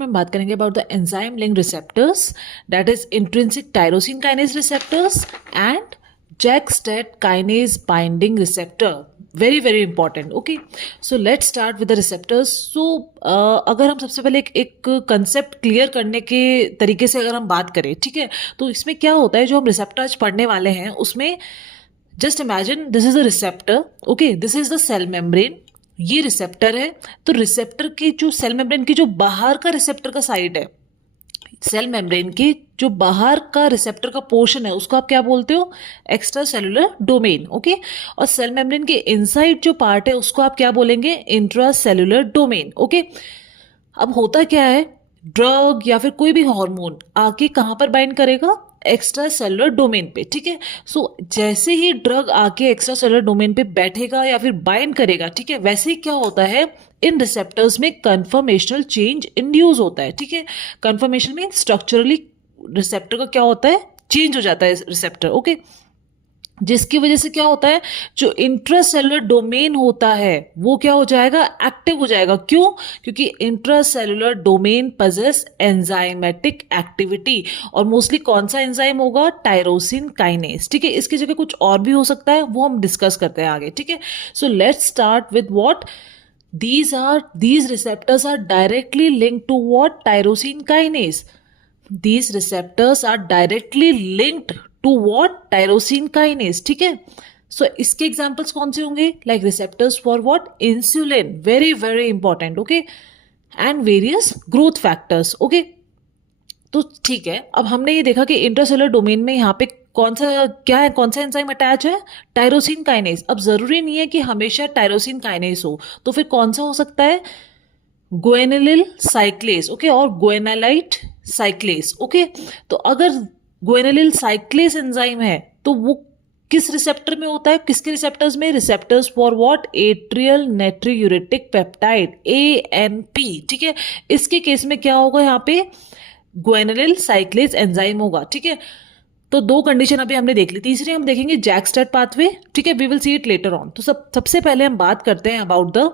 में हम बात करेंगे about the enzyme linked receptors, that is intrinsic tyrosine kinase receptors and JAK STAT kinase binding receptor. Very very important. Okay, so let's start with the receptors. So अगर हम सबसे पहले एक कंसेप्ट क्लियर करने के तरीके से अगर हम बात करें, ठीक है, तो इसमें क्या होता है, जो हम रिसेप्टर आज पढ़ने वाले हैं उसमें just imagine this is a receptor. Okay, this is the cell membrane. ये रिसेप्टर है. तो रिसेप्टर की जो सेल मेम्ब्रेन की जो बाहर का रिसेप्टर का साइड है, सेल मेम्ब्रेन की जो बाहर का रिसेप्टर का पोर्शन है, उसको आप क्या बोलते हो? Extra cellular domain. ओके, और सेल मेम्ब्रेन के इनसाइड जो पार्ट है उसको आप क्या बोलेंगे? Intra cellular domain. ओके, अब होता क्या है, ड्रग या फिर कोई भी हार्मोन आके कहाँ पर बाइंड करेगा? एक्स्ट्रा सेलुलर डोमेन पे. ठीक है, सो जैसे ही ड्रग आके एक्स्ट्रा सेलुलर डोमेन पे बैठेगा या फिर बाइंड करेगा, ठीक है, वैसे ही क्या होता है, इन रिसेप्टर्स में कन्फर्मेशनल चेंज इंड्यूस होता है. ठीक है, कन्फर्मेशन में स्ट्रक्चरली रिसेप्टर का क्या होता है? चेंज हो जाता है रिसेप्टर. ओके, जिसकी वजह से क्या होता है, जो इंट्रासेलुलर डोमेन होता है वो क्या हो जाएगा? एक्टिव हो जाएगा. क्यों? क्योंकि intracellular domain possess enzymatic activity. और मोस्टली कौन सा एंजाइम होगा? Tyrosine kinase. ठीक है, इसकी जगह कुछ और भी हो सकता है, वो हम डिस्कस करते हैं आगे. ठीक है, सो let's start with what these receptors are directly linked to what? Tyrosine kinase. These receptors are directly linked to what? Tyrosine kinase. ठीक है, सो इसके एग्जाम्पल्स कौन से होंगे? Like receptors for what? Insulin. Very very important. Okay, and various growth factors. Okay, तो ठीक है, अब हमने ये देखा कि इंट्रासेलुलर डोमेन में यहाँ पे कौन सा क्या है, कौन सा एंजाइम अटैच है? Tyrosine kinase. अब जरूरी नहीं है कि हमेशा टायरोसिन काइनेज हो, तो फिर कौन सा हो सकता है? ग्वेनिलिल साइक्लेस. ओके, और ग्वेनालाइट साइक्लेस. ओके, तो अगर ग्वेनिलिल साइक्लेस एंजाइम है तो वो किस रिसेप्टर में होता है? किसके रिसेप्टर्स में? Receptors for what? Atrial natriuretic peptide, ANP. ठीक है, इसके केस में क्या होगा? यहाँ पे ग्वेनिलिल साइक्लेस एंजाइम होगा. ठीक है, तो दो कंडीशन अभी हमने देख ली. तीसरी हम देखेंगे जैक-स्टेट पाथवे. ठीक है, we will see it later on. तो सबसे पहले हम बात करते हैं about the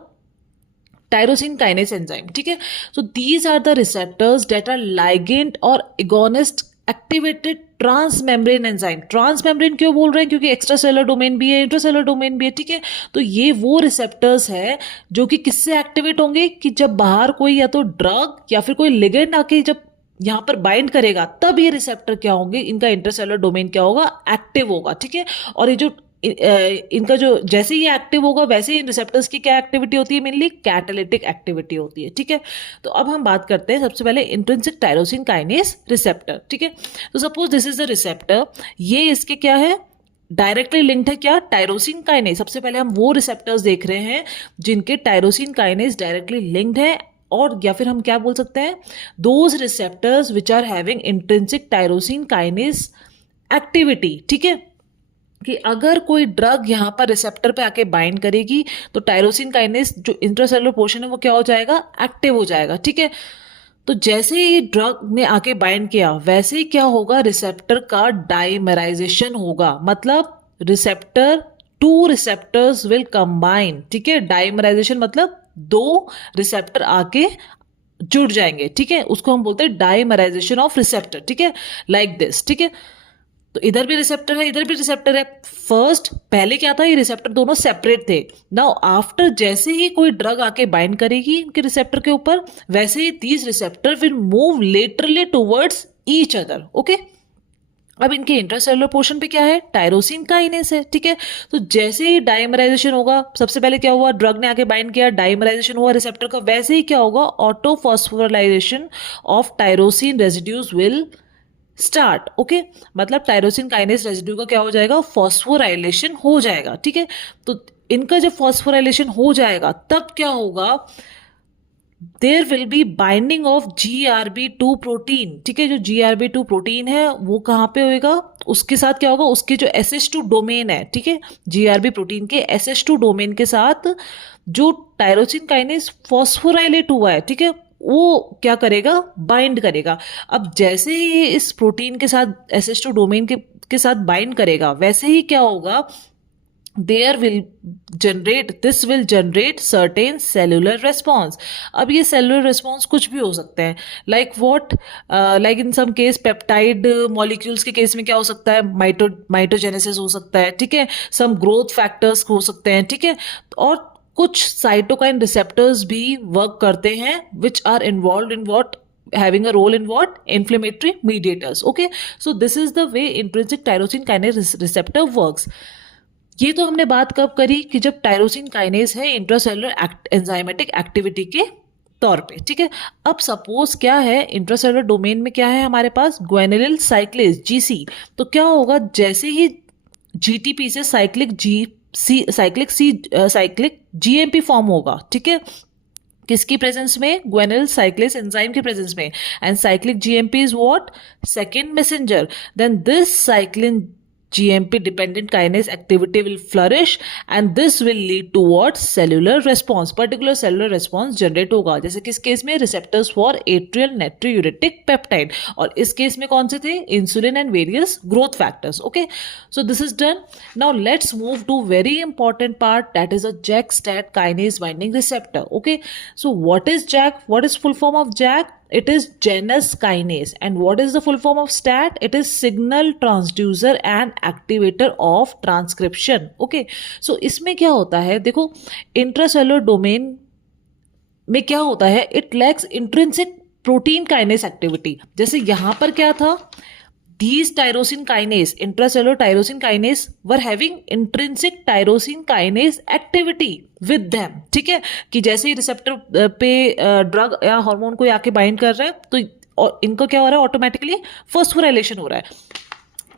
tyrosine kinase enzyme. ठीक है, so these are the receptors that are ligand और agonist activated transmembrane enzyme. Transmembrane क्यों बोल रहे हैं? क्योंकि एक्स्ट्रा सेलुलर डोमेन भी है, इंट्रासेलुलर डोमेन भी है. ठीक है, तो ये वो रिसेप्टर्स है जो कि किससे एक्टिवेट होंगे? कि जब बाहर कोई या तो ड्रग या फिर कोई लिगेंड आके जब यहाँ पर बाइंड करेगा, तब ये रिसेप्टर क्या होंगे? इनका इंट्रासेलुलर डोमेन क्या होगा? एक्टिव होगा. ठीक है, और ये जो इनका जो जैसे ही एक्टिव होगा वैसे ही इन रिसेप्टर्स की क्या एक्टिविटी होती है? मेनली कैटालिटिक एक्टिविटी होती है. ठीक है, तो अब हम बात करते हैं सबसे पहले इंट्रिंसिक टायरोसिन काइनेज रिसेप्टर. ठीक है, तो suppose this is the receptor. ये इसके क्या है? डायरेक्टली लिंक्ड है क्या? Tyrosine kinase. सबसे पहले हम वो रिसेप्टर्स देख रहे हैं जिनके टायरोसिन काइनेज डायरेक्टली लिंक्ड है, और या फिर हम क्या बोल सकते हैं? Those receptors which are having intrinsic tyrosine kinase activity. ठीक है, कि अगर कोई ड्रग यहाँ पर रिसेप्टर पे आके बाइंड करेगी तो टायरोसिन काइनेज जो इंट्रासेलुलर पोर्शन है वो क्या हो जाएगा? एक्टिव हो जाएगा. ठीक है, तो जैसे ही ड्रग ने आके बाइंड किया वैसे ही क्या होगा? रिसेप्टर का डाइमराइजेशन होगा. मतलब receptor, two receptors will combine. ठीक है, डाइमराइजेशन मतलब दो रिसेप्टर आके जुड़ जाएंगे. ठीक है, उसको हम बोलते हैं डाइमराइजेशन ऑफ रिसेप्टर. ठीक है, लाइक दिस. ठीक है, तो इधर भी रिसेप्टर है, इधर भी रिसेप्टर है. फर्स्ट पहले क्या था? ये रिसेप्टर दोनों सेपरेट थे. नाउ आफ्टर जैसे ही कोई ड्रग आके बाइंड करेगी इनके रिसेप्टर के ऊपर, वैसे ही these receptor will move laterally towards each other. Okay, अब इनके इंट्रासेलुलर पोर्शन पे क्या है? टायरोसिन काइनेज है. ठीक है, तो जैसे ही डाइमराइजेशन होगा, सबसे पहले क्या हुआ? ड्रग ने आके बाइंड किया, डाइमराइजेशन हुआ रिसेप्टर का, वैसे ही क्या होगा? Autophosphorylation of tyrosine residues will start. Okay, मतलब टायरोसिन काइनेज रेजिड्यू का क्या हो जाएगा? फॉस्फोराइलेशन हो जाएगा. ठीक है, तो इनका जब फॉस्फोराइलेशन हो जाएगा तब क्या होगा? There will be binding of GRB2 protein. ठीक है, जो GRB2 प्रोटीन है वो कहाँ पे होएगा? उसके साथ क्या होगा? उसके जो SH2 डोमेन है, ठीक है, GRB प्रोटीन के SH2 डोमेन के साथ जो टायरोसिन काइनेज फॉस्फोराइलेट हुआ है, ठीक है, वो क्या करेगा? बाइंड करेगा. अब जैसे ही इस प्रोटीन के साथ SH2 डोमेन के साथ बाइंड करेगा, वैसे ही क्या होगा? there will this will generate certain cellular response. अब ये cellular response कुछ भी हो सकते हैं, like what, like in some case peptide molecules के केस में क्या हो सकता है, माइटोजेनेसिस हो सकता है, ठीक है, some growth factors हो सकते हैं, ठीक है, और कुछ साइटोकाइन रिसेप्टर्स भी वर्क करते हैं which are involved in what, having a role in what, inflammatory mediators. Okay, so this is the way intrinsic tyrosine kinase receptor works. ये तो हमने बात कब करी कि जब टायरोसिन काइनेज है इंट्रासेलुलर एंजाइमेटिक एक्टिविटी के तौर पे, ठीक है। अब सपोज क्या है, इंट्रासेलुलर डोमेन में क्या है हमारे पास, ग्वेनिलिल साइक्लेज जीसी, तो क्या होगा, जैसे ही जीटीपी से साइक्लिक जीएमपी फॉर्म होगा, ठीक है, किसकी प्रेजेंस में, ग्वेनिल साइक्लेज एंजाइम के प्रेजेंस में, and cyclic GMP is what, second messenger, then this cyclic GMP dependent kinase activity will flourish and this will lead to what, cellular response, particular cellular response generate होगा, जैसे किस case में, receptors for atrial natriuretic peptide, और इस case में कौन से थे, insulin and various growth factors. Okay, so this is done. Now let's move to very important part, that is a JAK-STAT kinase binding receptor. Okay, so what is JAK, what is full form of JAK? It is Janus kinase. And what is the full form of STAT? It is signal transducer and activator of transcription. Okay, so इसमें क्या होता है, देखो intracellular domain में क्या होता है, it lacks intrinsic protein kinase activity. जैसे यहां पर क्या था, these tyrosine kinase, intracellular tyrosine kinase were having intrinsic tyrosine kinase activity with them, ठीक है, कि जैसे ही रिसेप्टर पे ड्रग या हार्मोन को आके बाइंड कर रहा है तो और इनको क्या हो रहा है, ऑटोमेटिकली फॉस्फोराइलेशन हो रहा है।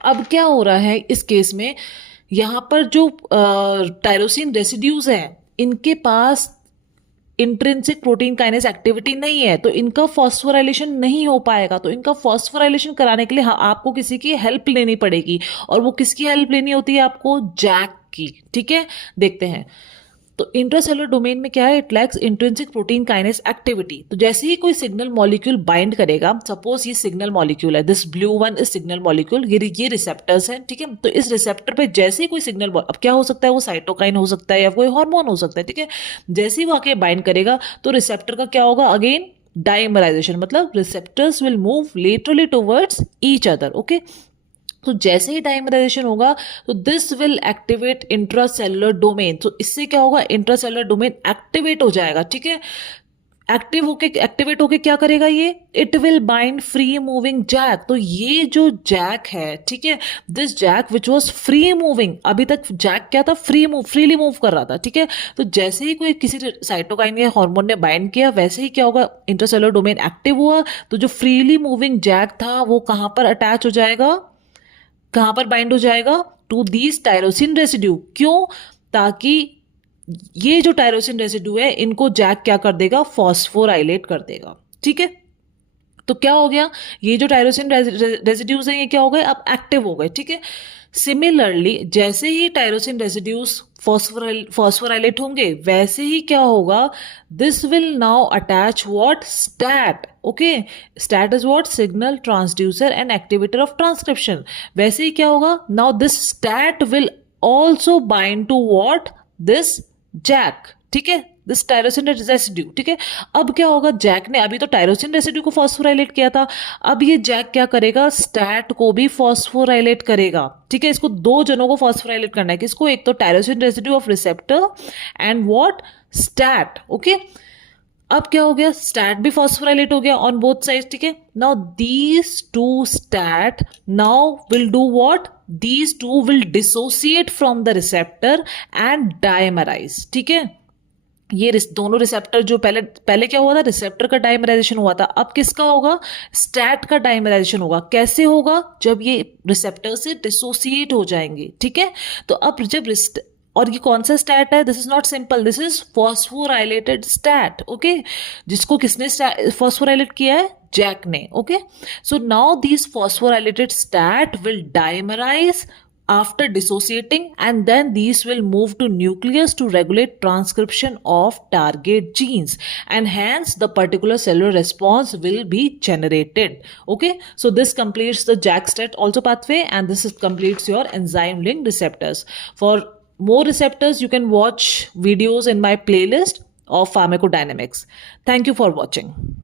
अब क्या हो रहा है इस केस में, यहाँ पर जो टायरोसिन रेसिड्यूज हैं इनके पास इंट्रिंसिक प्रोटीन काइनेस एक्टिविटी नहीं है, तो इनका फॉस्फोराइलेशन नहीं हो पाएगा। तो इनका फॉस्फोराइलेशन कराने के लिए आपको किसी की हेल्प लेनी पड़ेगी, और वो किसकी हेल्प लेनी होती है आपको, जैक की, ठीक है। देखते हैं, तो इंट्रासेलुलर डोमेन में क्या है, it lacks intrinsic protein kinase activity. तो जैसे ही कोई सिग्नल मॉलिक्यूल बाइंड करेगा, सपोज ये सिग्नल मॉलिक्यूल है, this blue one is signal molecule, ये रिसेप्टर्स हैं, ठीक है। तो इस रिसेप्टर पे जैसे ही कोई सिग्नल, अब क्या हो सकता है, वो साइटोकाइन हो सकता है या कोई हार्मोन हो सकता है, ठीक है। जैसे ही वो आके बाइंड करेगा तो रिसेप्टर का क्या होगा, अगेन डाइमराइजेशन, मतलब receptors will move laterally towards each other. Okay, तो जैसे ही डाइमराइजेशन होगा तो this will activate intracellular domain. तो इससे क्या होगा, इंट्रासेलुलर डोमेन एक्टिवेट हो जाएगा, ठीक है। एक्टिवेट होके क्या करेगा ये, it will bind free moving JAK. तो ये जो जैक है, ठीक है, this JAK which was free moving, अभी तक जैक क्या था, फ्रीली मूव कर रहा था, ठीक है। तो जैसे ही कोई किसी साइटोकाइन या हार्मोन ने बाइंड किया, वैसे ही क्या होगा, इंट्रासेलुलर डोमेन एक्टिव हुआ, तो जो फ्रीली मूविंग जैक था वो कहां पर अटैच हो जाएगा, कहां पर बाइंड हो जाएगा, टू दीज टायरोसिन रेसिड्यू। क्यों, ताकि ये जो टायरोसिन रेसिड्यू है इनको जैक क्या कर देगा, फॉस्फोराइलेट कर देगा, ठीक है। तो क्या हो गया, ये जो टायरोसिन रेसिड्यूज हैं ये क्या हो गए, अब एक्टिव हो गए, ठीक है। सिमिलरली जैसे ही टायरोसिन रेसिड्यूज फॉस्फोराइलेट होंगे, वैसे ही क्या होगा, this will now attach what, STAT. Okay, STAT is what, signal transducer and activator of transcription. वैसे ही क्या होगा, now this STAT will also bind to what, this JAK, ठीक है, दिस टायरोसिन रेसिड्यू, ठीक है। अब क्या होगा, जैक ने अभी तो टायरोसिन रेसिड्यू को फॉस्फोराइलेट किया था, अब ये जैक क्या करेगा, स्टैट को भी फॉस्फोराइलेट करेगा, ठीक है। इसको दो जनों को फॉस्फोराइलेट करना है, किसको, एक तो tyrosine residue of receptor and what, STAT. Okay, अब क्या हो गया, स्टैट भी फॉस्फोराइलेट हो गया ऑन बोथ साइड, ठीक है। Now these two STAT now will do what, these two will dissociate from the receptor and dimerize, ठीक है। ये दोनों रिसेप्टर जो पहले क्या हुआ था, रिसेप्टर का डाइमराइजेशन हुआ था, अब किसका होगा, स्टैट का डाइमराइजेशन होगा। कैसे होगा, जब ये रिसेप्टर से डिसोसिएट हो जाएंगे, ठीक है। तो अब जब और ये कौन सा स्टैट है, this is not simple, this is phosphorylated STAT. Okay, जिसको किसने फॉस्फोराइलेट किया है, जैक ने। Okay, so now these phosphorylated STAT will dimerize after dissociating, and then these will move to nucleus to regulate transcription of target genes, and hence the particular cellular response will be generated. Okay, so this completes the JAK-STAT also pathway, and this completes your enzyme linked receptors. For more receptors, you can watch videos in my playlist of pharmacodynamics. Thank you for watching.